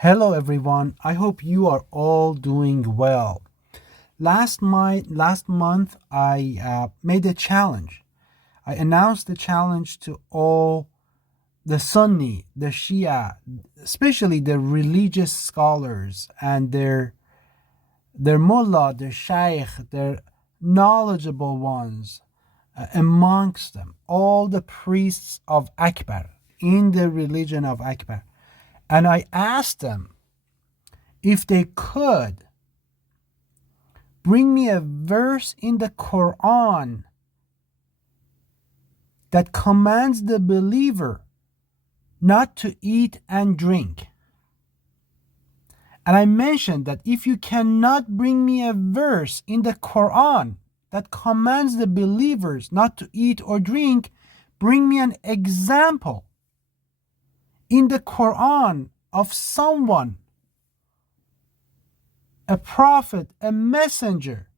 Hello everyone, I hope you are all doing well. Last month I made a challenge. I announced the challenge to all the Sunni, the Shia, especially the religious scholars and their mullah, their shaykh, their knowledgeable ones amongst them, all the priests of Akbar in the religion of Akbar. And I asked them if they could bring me a verse in the Quran that commands the believer not to eat and drink. And I mentioned that if you cannot bring me a verse in the Quran that commands the believers not to eat or drink, bring me an example in the Quran of someone, a prophet, a messenger,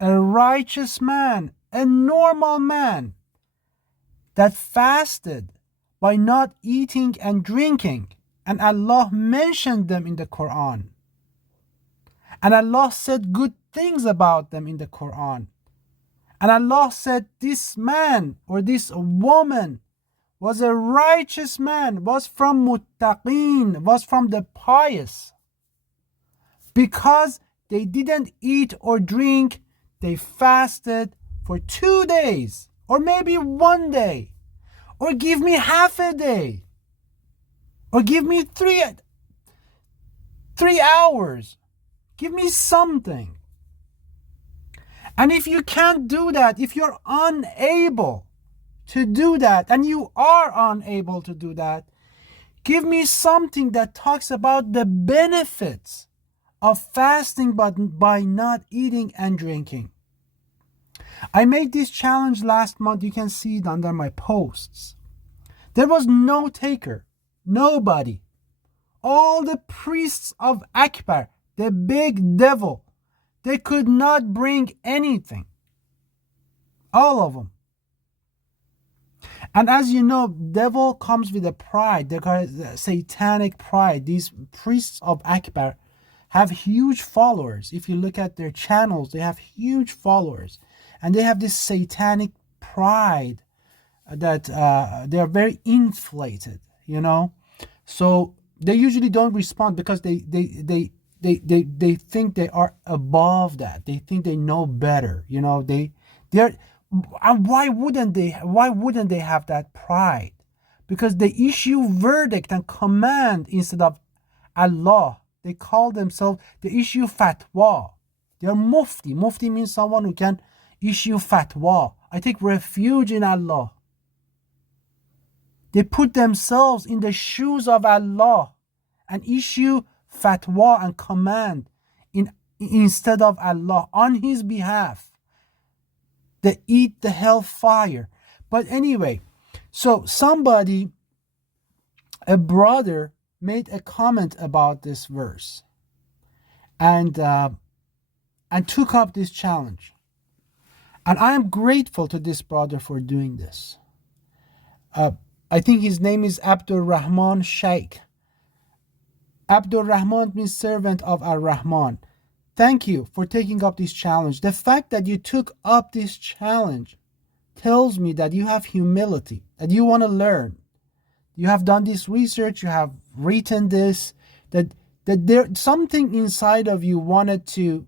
a righteous man, a normal man that fasted by not eating and drinking, and Allah mentioned them in the Quran. And Allah said good things about them in the Quran. And Allah said this man or this woman was a righteous man, was from muttaqeen, was from the pious. Because they didn't eat or drink, they fasted for 2 days, or maybe 1 day, or give me half a day, or give me three hours. Give me something. And if you can't do that, if you're unable to do that, and you are unable to do that, give me something that talks about the benefits of fasting but by not eating and drinking. I made this challenge last month. You can see it under my posts. There was no taker, nobody. All the priests of Akbar, the big devil, they could not bring anything. All of them. And as you know, devil comes with a pride. They call it satanic pride. These priests of Akbar have huge followers. If you look at their channels, they have huge followers. And they have this satanic pride that they are very inflated, So they usually don't respond because they think they are above that. They think they know better. They're and why wouldn't they have that pride? Because they issue verdict and command instead of Allah. They call themselves, they issue fatwa. They are mufti. Mufti means someone who can issue fatwa. I take refuge in Allah. They put themselves in the shoes of Allah and issue fatwa and command instead of Allah on His behalf. They eat the hellfire. But anyway, so a brother made a comment about this verse and took up this challenge. And I am grateful to this brother for doing this. I think his name is Abdul Rahman Sheikh. Abdul Rahman means servant of Ar-Rahman. Thank you for taking up this challenge. The fact that you took up this challenge tells me that you have humility, that you want to learn. You have done this research, you have written this, that there's something inside of you wanted to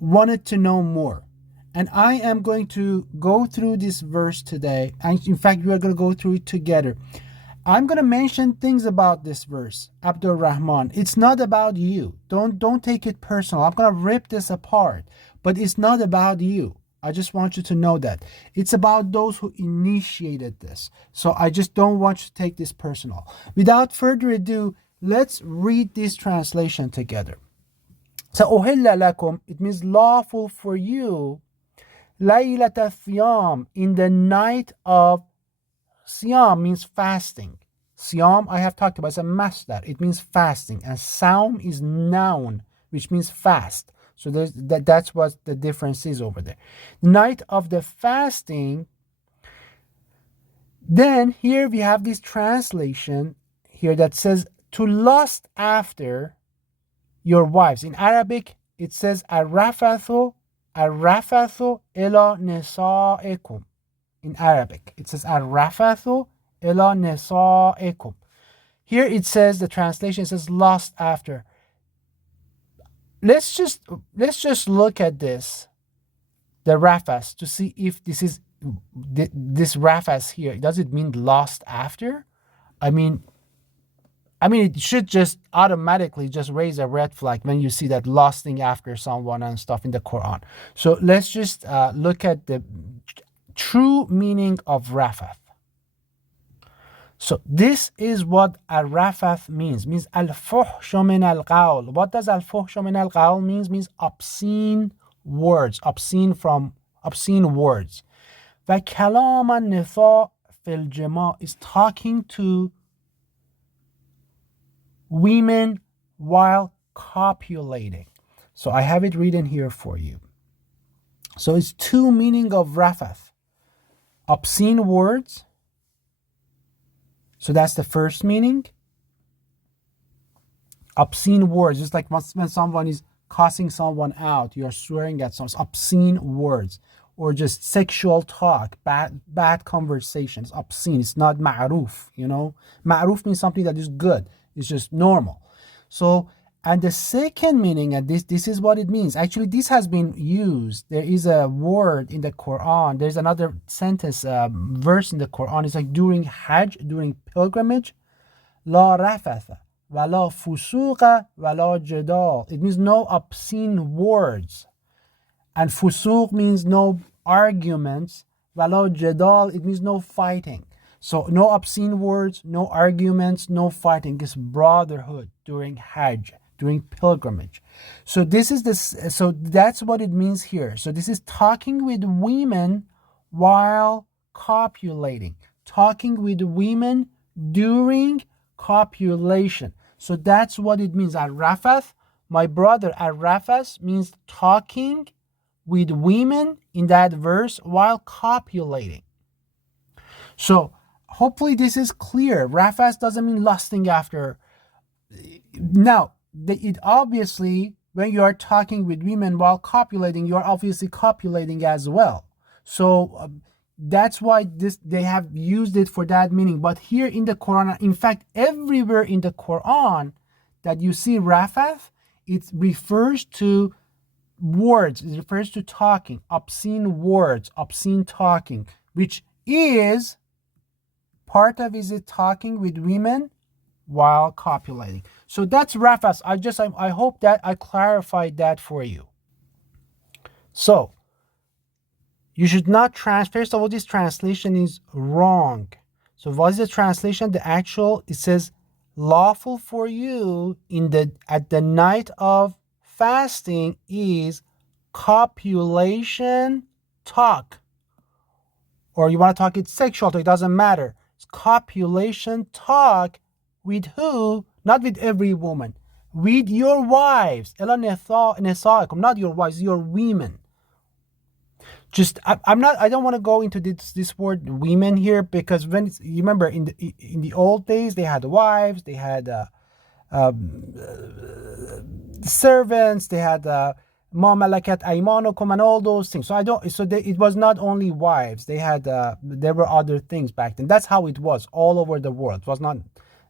know more. And I am going to go through this verse today. And in fact, we are going to go through it together. I'm going to mention things about this verse, Abdul Rahman. It's not about you. Don't take it personal. I'm going to rip this apart. But it's not about you. I just want you to know that. It's about those who initiated this. So I just don't want you to take this personal. Without further ado, let's read this translation together. So, أُحِلَّ لَكُمْ, it means lawful for you, لَيْلَةَ الصِّيَامِ, in the night of Siyam means fasting. Siyam, I have talked about, it's a masdar. It means fasting. And saum is noun, which means fast. So that's what the difference is over there. Night of the fasting. Then here we have this translation here that says to lust after your wives. In Arabic, it says arrafathu ila nisaikum. In Arabic, it says arrafathu ila nisaikum. Here it says, the translation says lust after. Let's just look at this, the rafas, to see if this is this rafas here. Does it mean lust after? I mean, it should just automatically just raise a red flag when you see that lusting after someone and stuff in the Quran. So let's just look at the true meaning of rafath. So this is what al-rafath means al-fuhshu min al-qawl. What does al-fuhshu min al-qawl means obscene words, obscene words. و کلام النساء فی الجماع is talking to women while copulating. So I have it written here for you. So it's two meaning of rafath. Obscene words. So that's the first meaning. Obscene words, just like when someone is cussing someone out, you're swearing at someone. Obscene words. Or just sexual talk, bad conversations, obscene. It's not ma'ruf, you know. Ma'ruf means something that is good. It's just normal. So, and the second meaning, and this is what it means. Actually, this has been used. There is a word in the Quran. There's another sentence, verse in the Quran. It's like during Hajj, during pilgrimage, la rafatha, wa la fusuqa, wa la jadal. It means no obscene words. And fusuq means no arguments. Wala jadal, it means no fighting. So no obscene words, no arguments, no fighting. It's brotherhood during Hajj, during pilgrimage. So this is so that's what it means here. So this is talking with women while copulating. Talking with women during copulation. So that's what it means. Al-rafath, my brother, al-rafath means talking with women in that verse while copulating. So hopefully this is clear. Rafath doesn't mean lusting after. Now, it obviously, when you are talking with women while copulating, you are obviously copulating as well. So that's why they have used it for that meaning. But here in the Quran, in fact, everywhere in the Quran that you see rafath, it refers to words. It refers to talking, obscene words, obscene talking, which is part of is it talking with women while copulating. So that's rafath. I hope that I clarified that for you. So you should not first of all, this translation is wrong. So what is the translation? The actual, it says lawful for you at the night of fasting is copulation talk. Or you want to talk, it's sexual talk, it doesn't matter. It's copulation talk with who? Not with every woman. With your wives. Ela nisaikum, not your wives, your women. Just I don't want to go into this word women here, because when you remember in the old days they had wives, they had servants, they had ma malakat aymanukum and all those things. It was not only wives. They had there were other things back then. That's how it was all over the world. It was not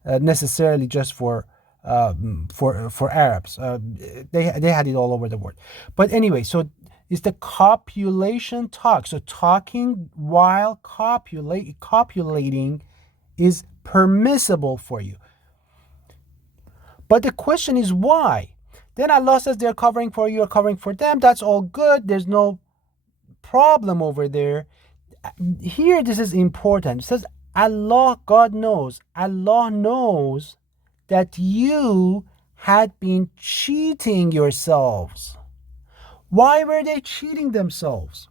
necessarily just for Arabs. They had it all over the world. But anyway, so it's the copulation talk. So talking while copulating is permissible for you. But the question is why? Then Allah says they're covering for you, you're covering for them. That's all good. There's no problem over there. Here, this is important. It says Allah, God knows. Allah knows that you had been cheating yourselves. Why were they cheating themselves?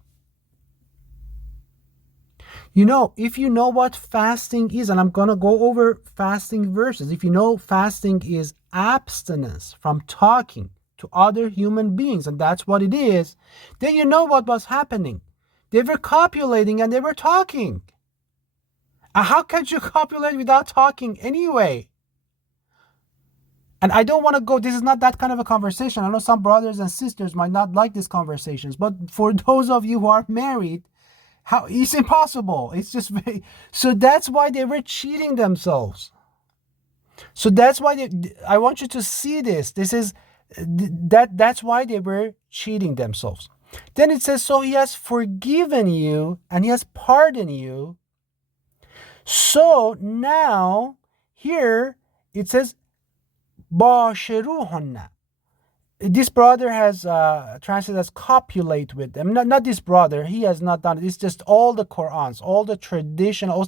You know, if you know what fasting is, and I'm going to go over fasting verses. If you know fasting is abstinence from talking to other human beings, and that's what it is, then you know what was happening. They were copulating and they were talking. How can you copulate without talking anyway? And I don't want to go, this is not that kind of a conversation. I know some brothers and sisters might not like these conversations, but for those of you who are married, how it's impossible. It's just very, so that's why they were cheating themselves. So that's why I want you to see this. This is that's why they were cheating themselves. Then it says, so he has forgiven you and he has pardoned you. So now here it says باشروهن. This brother has translated as copulate with them. Not this brother, he has not done it. It's just all the Qurans, all the traditional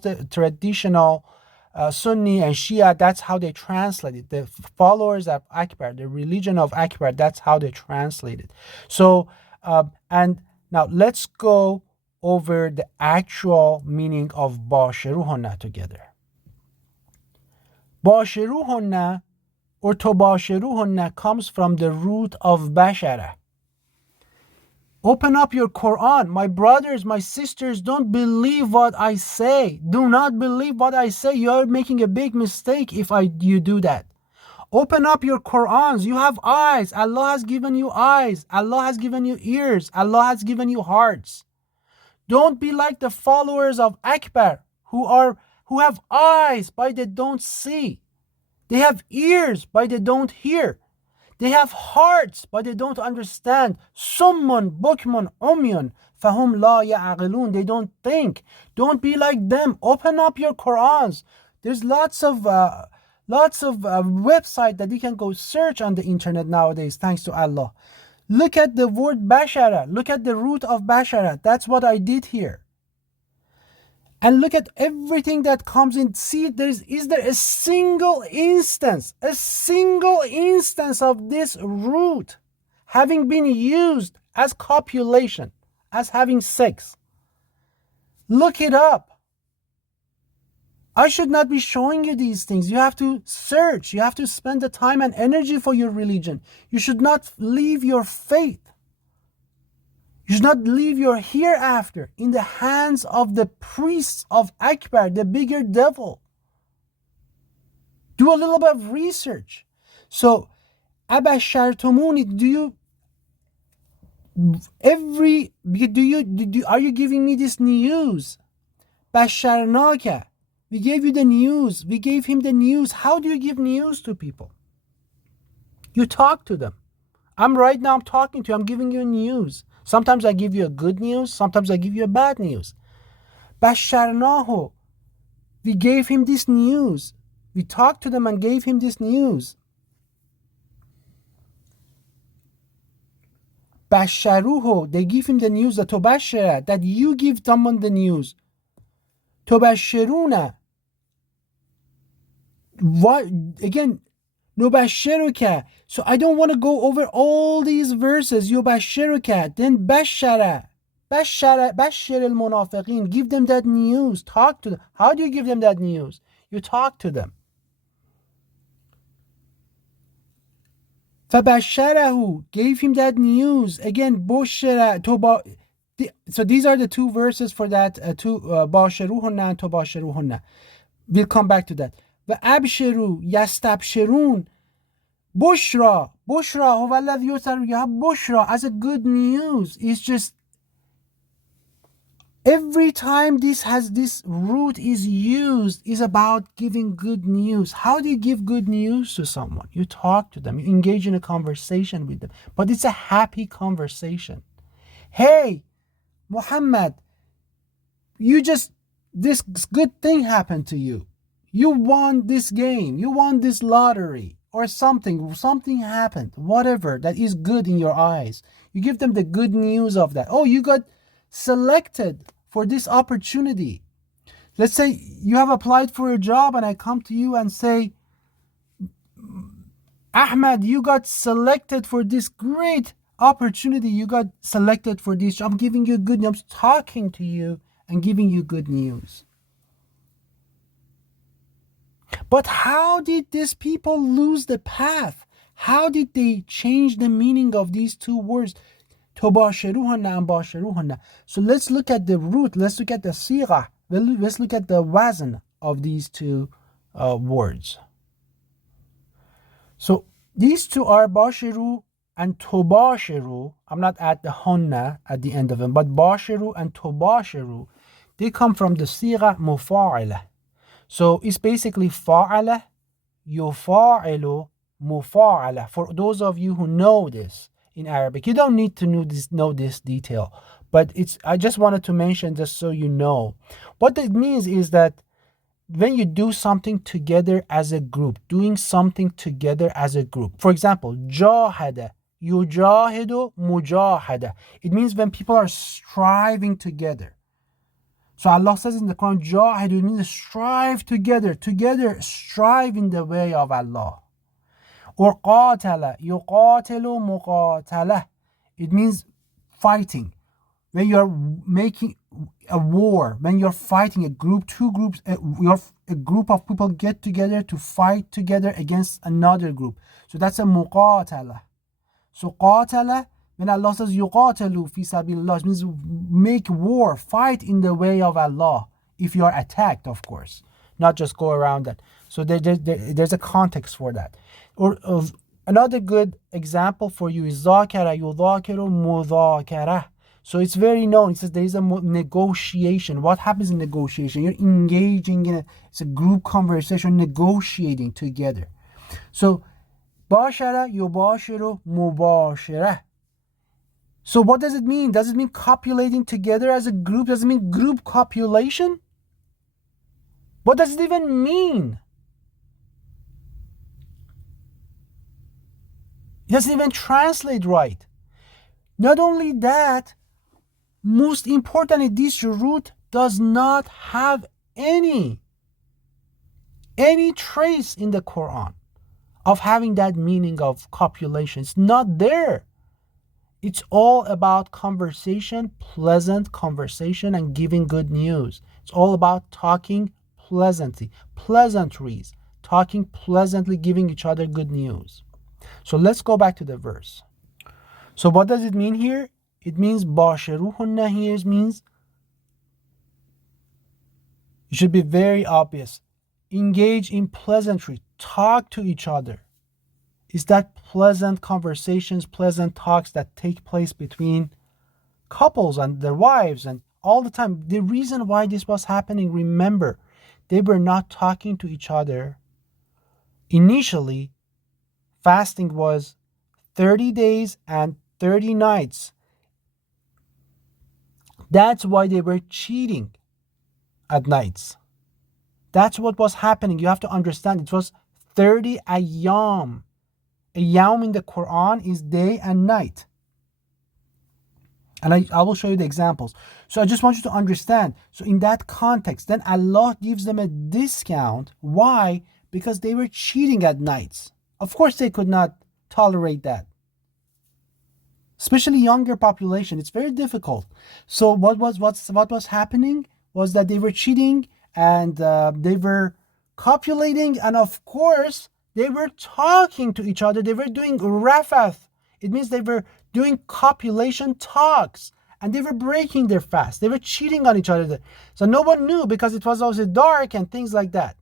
Sunni and Shia, that's how they translate it. The followers of Akbar, the religion of Akbar, that's how they translate it. So, and now let's go over the actual meaning of باشروهن together. باشروهن or tobashiruhunna comes from the root of bashara. Open up your Quran. My brothers, my sisters, don't believe what I say. Do not believe what I say. You are making a big mistake if you do that. Open up your Qurans. You have eyes. Allah has given you eyes. Allah has given you ears. Allah has given you hearts. Don't be like the followers of Akbar who have eyes but they don't see. They have ears, but they don't hear. They have hearts, but they don't understand. Summun, bukmun, umyun, fahum la ya'aqilun. They don't think. Don't be like them. Open up your Qurans. There's lots of websites that you can go search on the internet nowadays, thanks to Allah. Look at the word bashara. Look at the root of bashara. That's what I did here. And look at everything that comes in. See, is there a single instance of this root having been used as copulation, as having sex? Look it up. I should not be showing you these things. You have to search. You have to spend the time and energy for your religion. You should not leave your faith. You should not leave your hereafter in the hands of the priests of Akbar, the bigger devil. Do a little bit of research. So, Abashartumuni, are you giving me this news? Basharnaka, we gave you the news. We gave him the news. How do you give news to people? You talk to them. I'm talking to you. I'm giving you news. Sometimes I give you a good news. Sometimes I give you a bad news. Basharnahu. We gave him this news. We talked to them and gave him this news. Basharuhu. They give him the news that Tobashara, that you give someone the news. Tobashiruna. What again? Nubashiruka. So I don't want to go over all these verses. Yubashiruka. Then Bashara. Bashir al-Munafiqin. Give them that news. Talk to them. How do you give them that news? You talk to them. Fabasharahu. Gave him that news. Again, Bushara. So these are the two verses for that. Basharuhunna and Tobasharuhunna. We'll come back to that. وَأَبْشِرُوا يَسْتَبْشِرُونَ Bushra هُوَ الَّذِي يُرْسَلُ. You have Bushra as a good news. It's just every time this root is used is about giving good news. How do you give good news to someone? You talk to them. You engage in a conversation with them. But it's a happy conversation. Hey, Muhammad, this good thing happened to you. You won this game, you won this lottery, or something happened, whatever that is good in your eyes. You give them the good news of that. Oh, you got selected for this opportunity. Let's say you have applied for a job and I come to you and say, Ahmad, you got selected for this great opportunity. You got selected for this job. I'm giving you good news. I'm talking to you and giving you good news. But how did these people lose the path? How did they change the meaning of these two words? Tobashiruhunna and bashiruhunna. So let's look at the root. Let's look at the sigha. Let's look at the wazn of these two words. So these two are bashiru and tobashiru. I'm not at the hunna at the end of them, but bashiru and tobashiru, they come from the sigha mufa'ala. So it's basically fa'ala, yufa'ilu, mufa'ala. For those of you who know this in Arabic, you don't need to know this detail, but I just wanted to mention just so you know. What it means is that when you do something together as a group, doing something together as a group. For example, jahada, yujahidu, mujahada. It means when people are striving together. So Allah says in the Quran, jahidu, it means strive together, strive in the way of Allah. Or qatala, yuqatilu, muqatala. It means fighting. When you're making a war, when you're fighting a group, two groups, a group of people get together to fight together against another group. So that's a muqatala. So qatala, when Allah says yuqatalu fi sabilillah, it means make war, fight in the way of Allah. If you are attacked, of course, not just go around that. So there's a context for that. Or another good example for you is zakara yudhakiru mudhakara. So it's very known. It says there is a negotiation. What happens in negotiation? You're engaging in it's a group conversation, negotiating together. So bashara yubashiru mubashira. So what does it mean? Does it mean copulating together as a group? Does it mean group copulation? What does it even mean? It doesn't even translate right. Not only that, most importantly, this root does not have any trace in the Quran of having that meaning of copulation. It's not there. It's all about conversation, pleasant conversation, and giving good news. It's all about talking pleasantly, pleasantries, talking pleasantly, giving each other good news. So let's go back to the verse. So what does it mean here? It means bashiruhunna here means, it should be very obvious. Engage in pleasantry. Talk to each other. It's that pleasant conversations, pleasant talks that take place between couples and their wives and all the time. The reason why this was happening, remember, they were not talking to each other. Initially, fasting was 30 days and 30 nights. That's why they were cheating at nights. That's what was happening. You have to understand, it was 30 ayyam. Ayyam in the Quran is day and night. And I will show you the examples. So I just want you to understand. So in that context, then Allah gives them a discount. Why? Because they were cheating at nights. Of course they could not tolerate that. Especially younger population, it's very difficult. So what was happening was that they were cheating and they were copulating, and of course they were talking to each other. They were doing rafath. It means they were doing copulation talks, and they were breaking their fast. They were cheating on each other. So no one knew because it was also dark and things like that.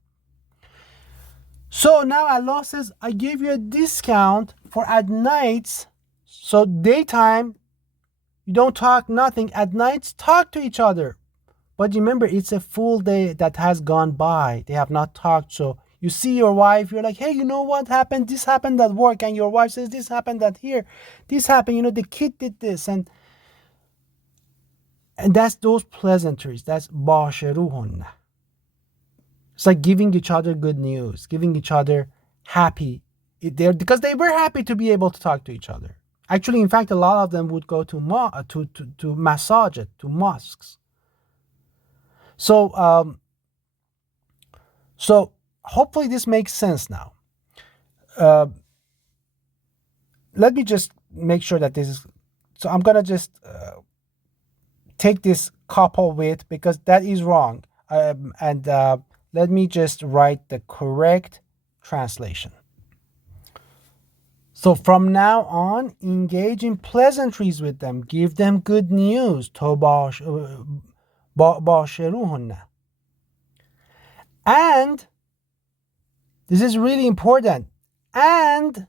So now Allah says, I gave you a discount for at nights. So daytime, you don't talk nothing. At nights, talk to each other. But remember, it's a full day that has gone by. They have not talked. So you see your wife, you're like, hey, you know what happened? This happened at work. And your wife says, this happened at here. This happened, the kid did this. And that's those pleasantries. That's bashiruhunna. It's like giving each other good news, giving each other happy. Because they were happy to be able to talk to each other. Actually, in fact, a lot of them would go to masajid, to mosques. So hopefully this makes sense now. Let me just make sure that this is. So I'm gonna just take this couple with, because that is wrong. And let me just write the correct translation. So from now on, engage in pleasantries with them. Give them good news. bashiruhunna. And this is really important. and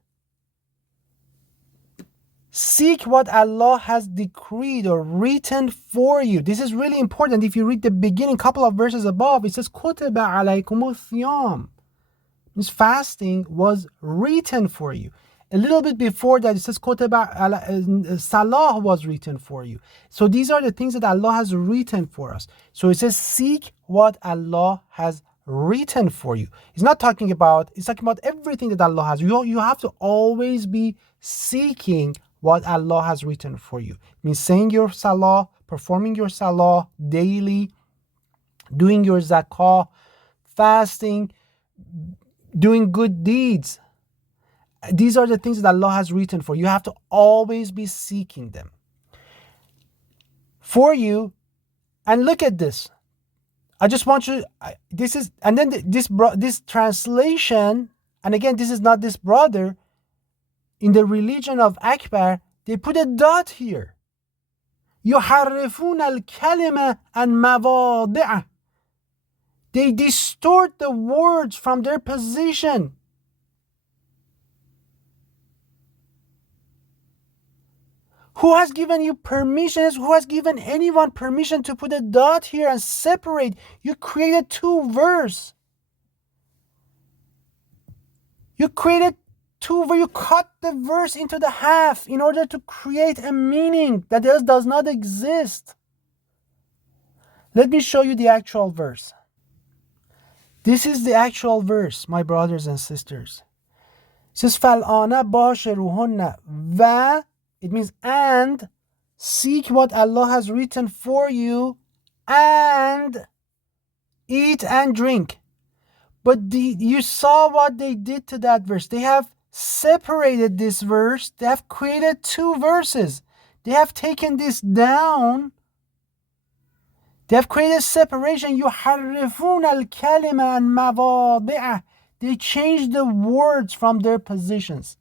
seek what Allah has decreed or written for you. This is really important. If you read the beginning, couple of verses above, it says كُتِبَ عَلَيْكُمُ الصِّيَامُ. Means fasting was written for you. A little bit before that, it says Salah was written for you. So these are the things that Allah has written for us. So it says seek what Allah has written for you. It's talking about everything that Allah has. You have to always be seeking what Allah has written for you. It means saying your Salah, performing your Salah daily, doing your Zakah, fasting, doing good deeds. These are the things that Allah has written for you. You have to always be seeking them for you. And look at this. I just want you, this translation, and again, this is not this brother. In the religion of Akbar, they put a dot here. يُحَرِّفُونَ الْكَلِمَةَ عَنْ مَوَاضِعَهُ. They distort the words from their position. Who has given you permissions? Who has given anyone permission to put a dot here and separate? You created two verses. You created two where you cut the verse into the half in order to create a meaning that does not exist. Let me show you the actual verse. This is the actual verse, my brothers and sisters. It says فَالْآنَ بَاشِرُهُنَّ و, it means and, seek what Allah has written for you, and eat and drink. But you saw what they did to that verse. They have separated this verse. They have created two verses. They have taken this down. They have created separation. يُحَرِّفُونَ الْكَلِمَ عَنْ مَوَاضِعَهُ. They changed the words from their positions.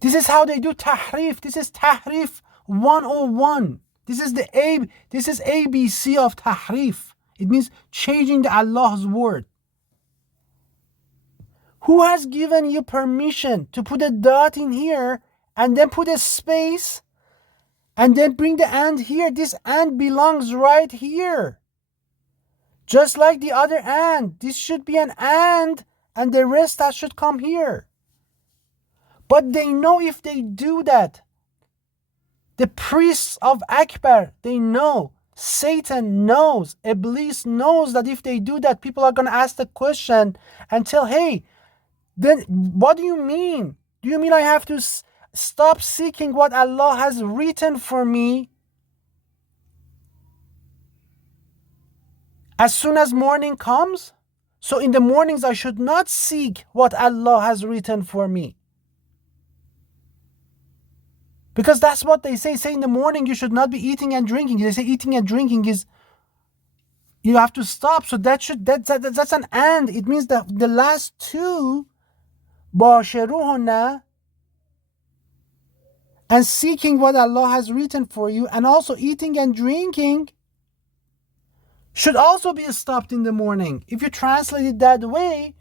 This is how they do tahrif. This is tahrif 101. This is ABC of tahrif. It means changing the Allah's word. Who has given you permission to put a dot in here and then put a space and then bring the and here? This and belongs right here. Just like the other and. This should be an and the rest that should come here. But they know if they do that, the priests of Akbar, they know, Satan knows, Iblis knows that if they do that, people are going to ask the question and tell, hey, then what do you mean? Do you mean I have to stop seeking what Allah has written for me as soon as morning comes? So in the mornings I should not seek what Allah has written for me. Because that's what they say. Say in the morning you should not be eating and drinking. They say eating and drinking is, you have to stop. So that's an and. It means that the last two, باشروهن, and seeking what Allah has written for you, and also eating and drinking, should also be stopped in the morning. If you translate it that way,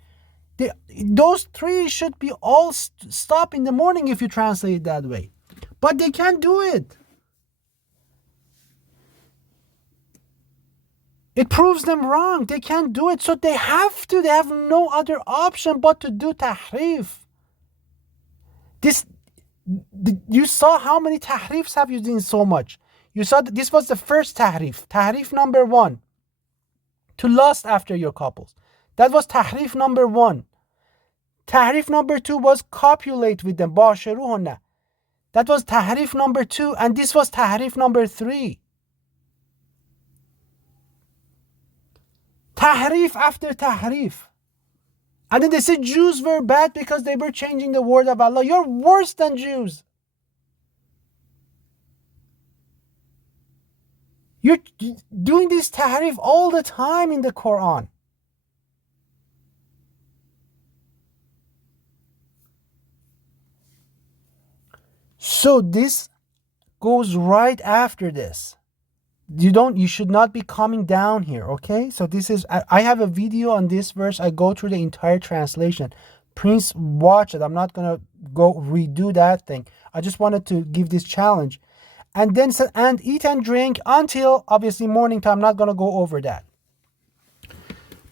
those three should be all stopped in the morning if you translate it that way. But they can't do it. It proves them wrong. They can't do it. So they have no other option but to do tahrif. You saw how many tahrifs have you seen so much. You saw that this was the first tahrif. Tahrif number 1. To lust after your couples. That was tahrif number 1. Tahrif number 2 was copulate with them. باشروهن. That was tahrif number 2, and this was tahrif number 3. Tahrif after tahrif. And then they said Jews were bad because they were changing the word of Allah. You're worse than Jews. You're doing this tahrif all the time in the Quran. So this goes right after this. You should not be coming down here, okay? So this is, I have a video on this verse. I go through the entire translation. Prince, watch it. I'm not going to go redo that thing. I just wanted to give this challenge. And then said, and eat and drink until obviously morning time. I'm not going to go over that.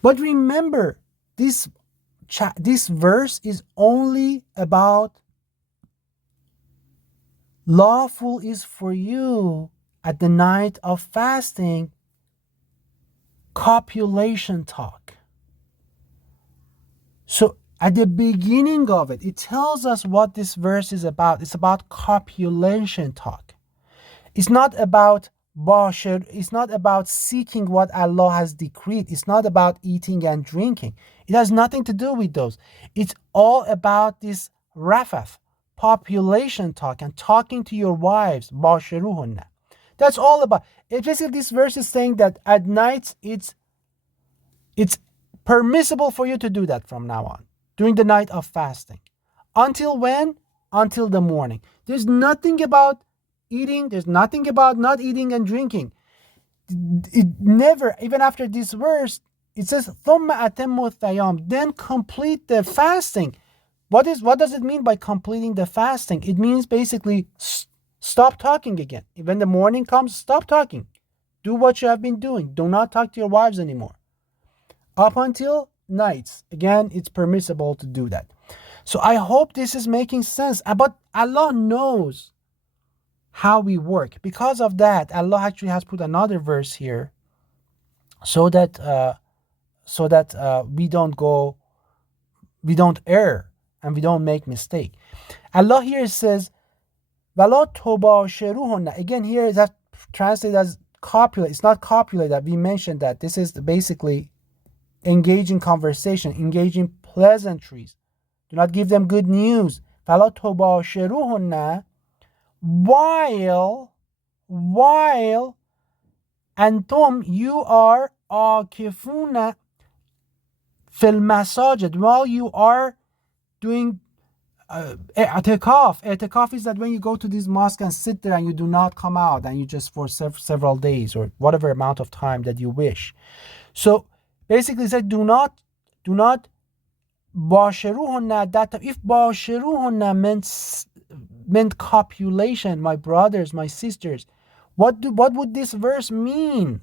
But remember, this verse is only about lawful is for you at the night of fasting, copulation talk. So at the beginning of it, it tells us what this verse is about. It's about copulation talk. It's not about bashir. It's not about seeking what Allah has decreed. It's not about eating and drinking. It has nothing to do with those. It's all about this rafath, population talk, and talking to your wives. Bashiruhunna. That's all about. Basically, this verse is saying that at night it's permissible for you to do that from now on, during the night of fasting. Until when? Until the morning. There's nothing about eating. There's nothing about not eating and drinking. It never, even after this verse, it says, ثُمَّ أَتِمُّ الصَّيَامَ, then complete the fasting. What does it mean by completing the fasting? It means basically stop talking again. When the morning comes, stop talking. Do what you have been doing. Do not talk to your wives anymore. Up until nights. Again, it's permissible to do that. So I hope this is making sense. But Allah knows how we work. Because of that, Allah actually has put another verse here so that we don't err and we don't make mistake. Allah here says, وَلَا تُبَاشِرُهُنَّ. Again, here is that translated as copulate. It's not copulate that we mentioned that. This is basically engage in conversation, engage in pleasantries. Do not give them good news. فَلَا تُبَاشِرُهُنَّ while أنتم you are عاكفون في المساجد, while you are doing i'tikaf. I'tikaf is that when you go to this mosque and sit there and you do not come out and you just for several days or whatever amount of time that you wish. So basically it said do not باشروهن that time. If باشروهن meant copulation, my brothers, my sisters, what would this verse mean?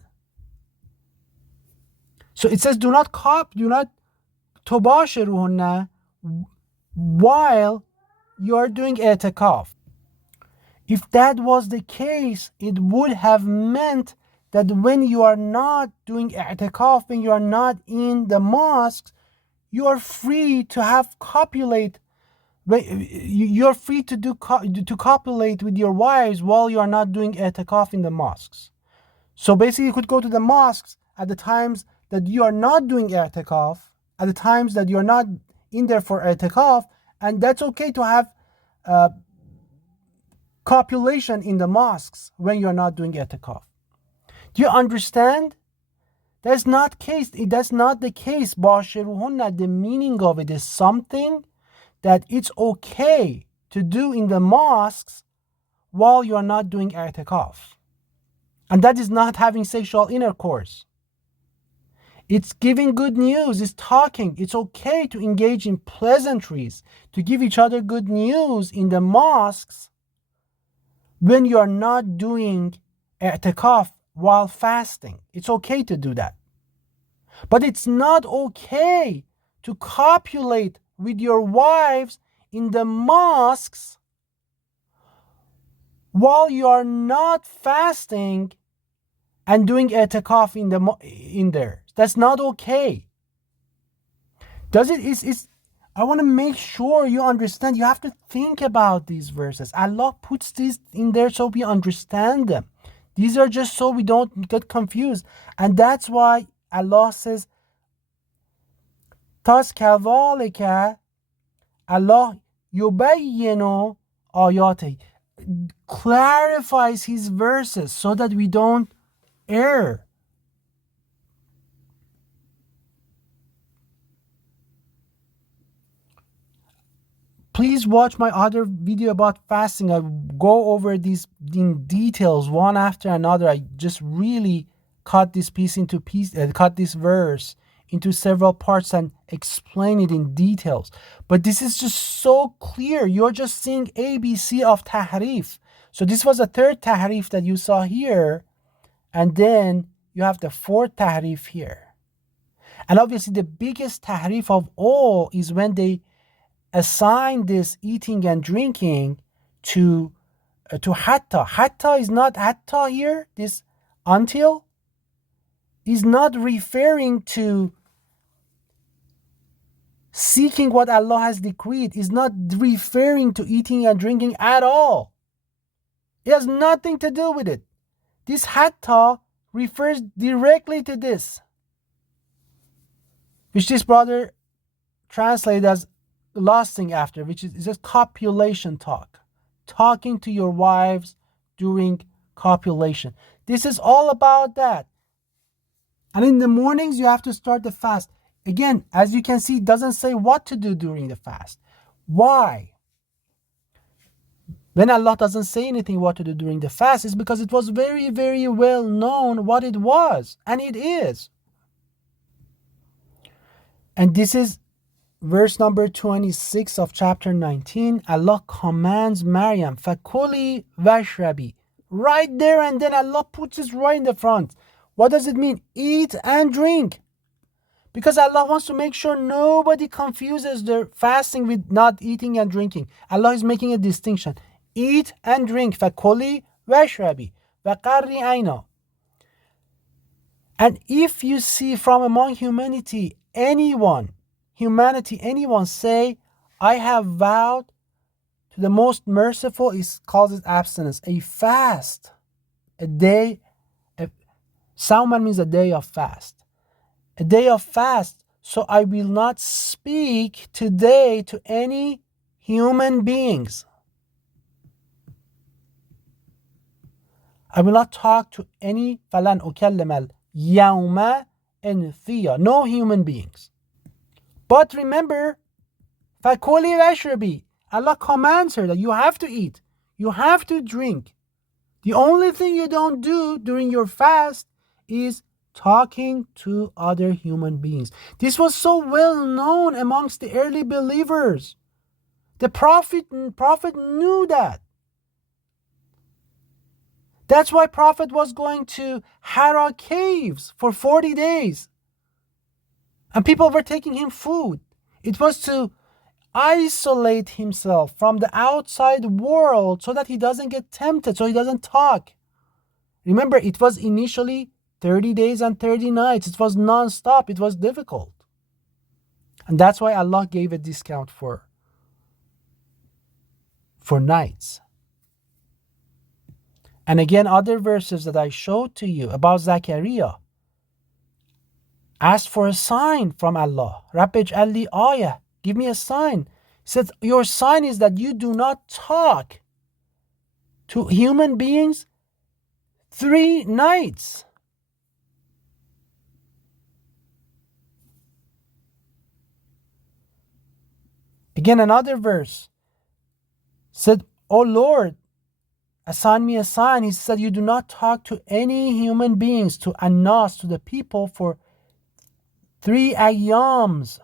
So it says do not تباشروهن while you are doing i'tikaf. If that was the case, it would have meant that when you are not doing i'tikaf, when you are not in the mosques, you are free to have copulate. You're free to copulate with your wives while you are not doing i'tikaf in the mosques. So basically, you could go to the mosques at the times that you are not doing i'tikaf, at the times that you're not in there for i'tikaf, and that's okay to have copulation in the mosques when you're not doing i'tikaf. Do you understand? That's not the case. Bashiruhunna, the meaning of it is something that it's okay to do in the mosques while you are not doing i'tikaf. And that is not having sexual intercourse. It's giving good news, it's talking. It's okay to engage in pleasantries, to give each other good news in the mosques when you are not doing i'tikaf while fasting. It's okay to do that. But it's not okay to copulate with your wives in the mosques while you are not fasting and doing i'tikaf in there. That's not okay. I want to make sure you understand. You have to think about these verses. Allah puts these in there so we understand them. These are just so we don't get confused. And that's why Allah says, Tas kadhalika Allah yubayyinu ayati, clarifies his verses so that we don't err. Please watch my other video about fasting. I go over these in details one after another. I just really cut this verse into several parts and explain it in details. But this is just so clear. You're just seeing ABC of tahrif. So this was the third tahrif that you saw here. And then you have the fourth tahrif here. And obviously the biggest tahrif of all is when they assign this eating and drinking to hatta. Hatta is not hatta here. This until is not referring to seeking what Allah has decreed. Is not referring to eating and drinking at all. It has nothing to do with it. This hatta refers directly to this, which this brother translated as lusting after, which is just copulation talk. Talking to your wives during copulation. This is all about that. And in the mornings, you have to start the fast. Again, as you can see, it doesn't say what to do during the fast. Why? When Allah doesn't say anything what to do during the fast, it's because it was very, very well known what it was. And it is. And this is verse number 26 of chapter 19. Allah commands Maryam, Fakuli washrabi. Right there, and then Allah puts it right in the front. What does it mean? Eat and drink. Because Allah wants to make sure nobody confuses their fasting with not eating and drinking. Allah is making a distinction. Eat and drink. Fakuli washrabi. Waqarri aina. And if you see from among anyone say, I have vowed to the most merciful, is calls it abstinence, a fast, a day. Sauman means a day of fast. A day of fast. So I will not speak today to any human beings. I will not talk to any falan ukallama yawma infiya. No human beings. But remember, fakuli washrabi. Allah commands her that you have to eat. You have to drink. The only thing you don't do during your fast is talking to other human beings. This was so well known amongst the early believers. The Prophet knew that. That's why Prophet was going to Hira caves for 40 days. And people were taking him food. It was to isolate himself from the outside world so that he doesn't get tempted, so he doesn't talk. Remember, it was initially 30 days and 30 nights. It was non-stop. It was difficult. And that's why Allah gave a discount for nights. And again, other verses that I showed to you about Zachariah asked for a sign from Allah. Rabbi ij'alli ayah. Give me a sign. He said, your sign is that you do not talk to human beings 3 nights. Again, another verse said, oh Lord, assign me a sign. He said, you do not talk to any human beings, to annas, to the people, for 3 ayyams,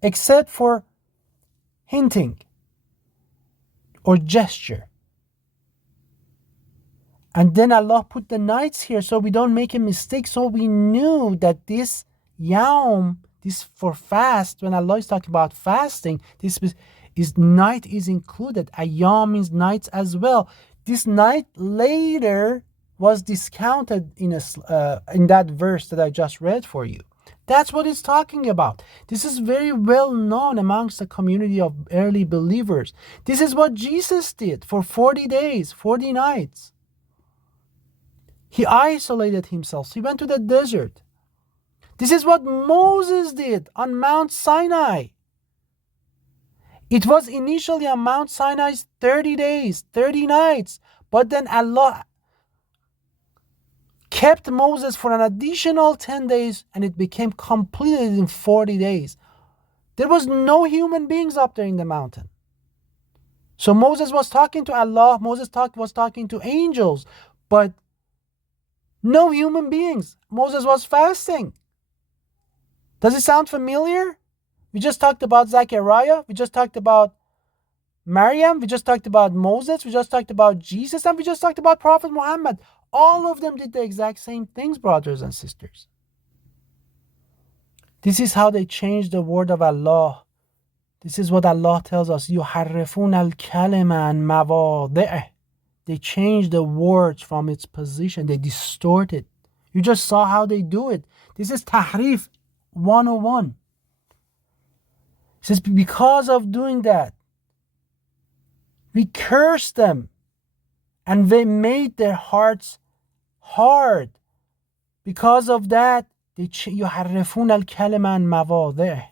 except for hinting or gesture. And then Allah put the nights here so we don't make a mistake. So we knew that this yawm, this for fast, when Allah is talking about fasting, this is night is included. Ayyam means nights as well. This night later was discounted in that verse that I just read for you. That's what it's talking about. This is very well known amongst the community of early believers. This is what Jesus did for 40 days, 40 nights. He isolated himself. He went to the desert. This is what Moses did on Mount Sinai. It was initially on Mount Sinai 30 days, 30 nights. But then Allah kept Moses for an additional 10 days and it became completed in 40 days. There was no human beings up there in the mountain. So Moses was talking to Allah. Moses was talking to angels, but no human beings. Moses was fasting. Does it sound familiar? We just talked about Zechariah. We just talked about Maryam. We just talked about Moses. We just talked about Jesus. And we just talked about Prophet Muhammad. All of them did the exact same things, brothers and sisters. This is how they changed the word of Allah. This is what Allah tells us. يُحَرِّفُونَ الْكَلِمَ عَنْ مَوَاضِعِهِ. They change the words from its position. They distort it. You just saw how they do it. This is Tahrif 101. It says, because of doing that, we cursed them and they made their hearts hard. Because of that, they يُحَرِّفُونَ الْكَلِمَ عَنْ مَوَاضِعِهِ.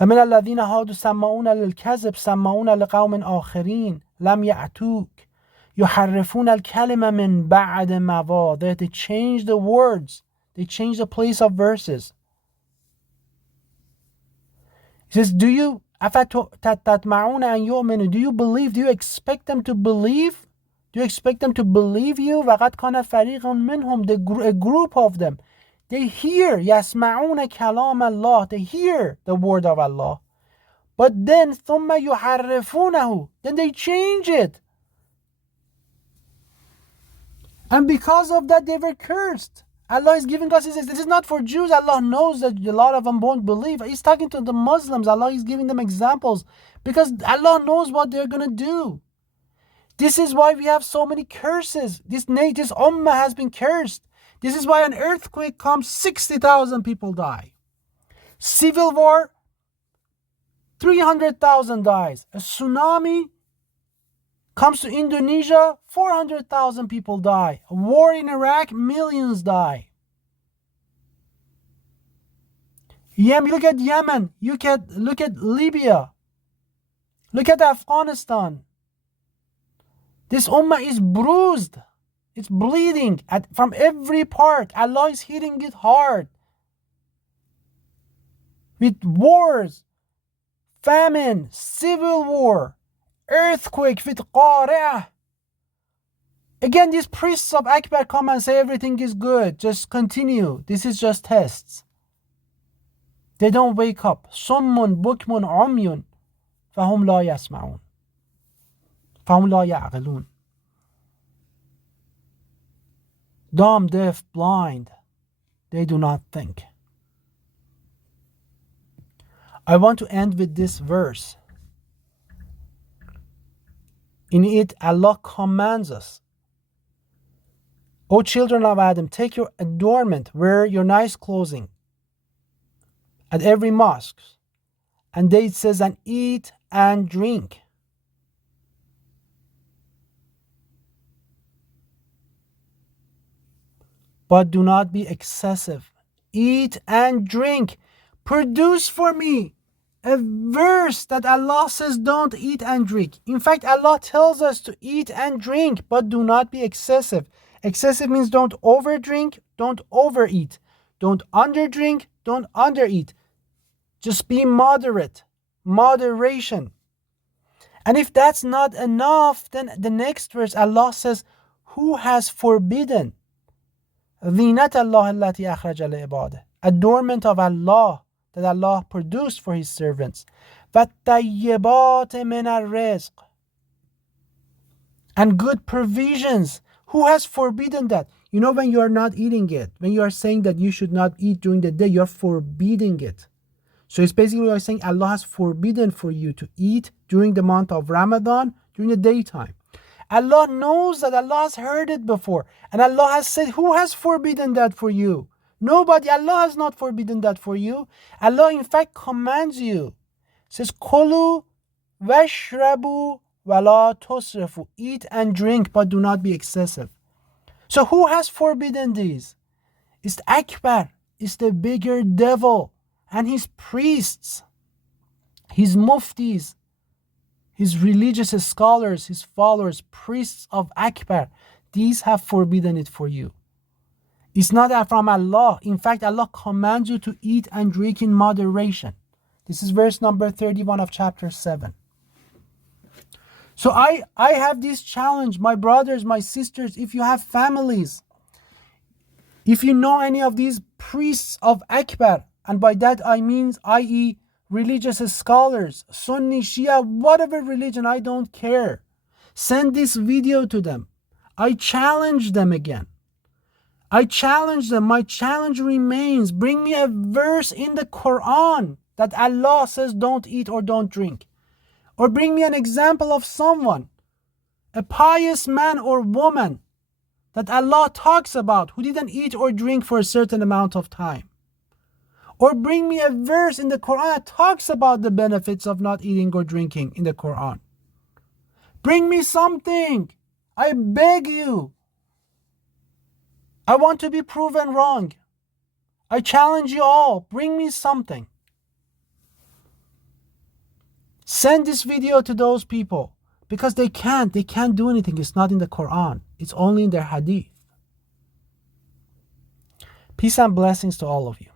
فمن الذين هادوا سماعون للكذب سماعون لقوم آخرين لم يأتوك يحرفون الكلمة من بعد مواضعه. They change the words. They change the place of verses. He says, do you أفتطمعون أن يؤمنوا? Do you believe? Do you expect them to believe? Do you expect them to believe you? وقد كان فريق منهم, a group of them. They hear يسمعون كلام الله. They hear the word of Allah. But then ثم يحرفونه. Then they change it. And because of that, they were cursed. Allah is giving us, He says, this is not for Jews. Allah knows that a lot of them won't believe. He's talking to the Muslims. Allah is giving them examples because Allah knows what they're going to do. This is why we have so many curses. This ummah has been cursed. This is why an earthquake comes, 60,000 people die. Civil war, 300,000 dies. A tsunami comes to Indonesia, 400,000 people die. A war in Iraq, millions die. Look at Yemen. Look at Libya. Look at Afghanistan. This ummah is bruised. It's bleeding from every part. Allah is hitting it hard. With wars, famine, civil war, earthquake, with qari'ah. Again, these priests of Akbar come and say everything is good. Just continue. This is just tests. They don't wake up. Summun, bukmun, umyun. فهم لا يسمعون. فهم لا يعقلون. Dumb, deaf, blind, they do not think. I want to end with this verse. In it, Allah commands us, O children of Adam, take your adornment, wear your nice clothing at every mosque. And then it says, and eat and drink. But do not be excessive. Eat and drink. Produce for me a verse that Allah says don't eat and drink. In fact, Allah tells us to eat and drink, but do not be excessive. Excessive means don't overdrink, don't overeat. Don't underdrink, don't undereat. Just be moderate. Moderation. And if that's not enough, then the next verse, Allah says, who has forbidden ذِينَةَ اللَّهِ الَّتِي أَخْرَجَ لِعِبَادِهِ, adornment of Allah that Allah produced for His servants. وَالطَّيِّبَاتِ مِنَ الرِّزْقِ, and good provisions. Who has forbidden that? You know, when you are not eating it, when you are saying that you should not eat during the day, you are forbidding it. So it's basically you are saying Allah has forbidden for you to eat during the month of Ramadan, during the daytime. Allah knows that. Allah has heard it before. And Allah has said, who has forbidden that for you? Nobody. Allah has not forbidden that for you. Allah in fact commands you. It says, Kulu washrabu wala tusrafu. Eat and drink, but do not be excessive. So who has forbidden these? It's Akbar. It's the bigger devil and his priests, his muftis, his religious scholars, his followers, priests of Akbar. These have forbidden it for you. It's not from Allah. In fact, Allah commands you to eat and drink in moderation. This is verse number 31 of chapter 7. So I have this challenge, my brothers, my sisters, if you have families, if you know any of these priests of Akbar, and by that I mean, i.e., religious scholars, Sunni, Shia, whatever religion, I don't care. Send this video to them. I challenge them again. I challenge them. My challenge remains. Bring me a verse in the Quran that Allah says don't eat or don't drink. Or bring me an example of someone, a pious man or woman that Allah talks about who didn't eat or drink for a certain amount of time. Or bring me a verse in the Quran that talks about the benefits of not eating or drinking in the Quran. Bring me something. I beg you. I want to be proven wrong. I challenge you all. Bring me something. Send this video to those people because they can't do anything. It's not in the Quran. It's only in their hadith. Peace and blessings to all of you.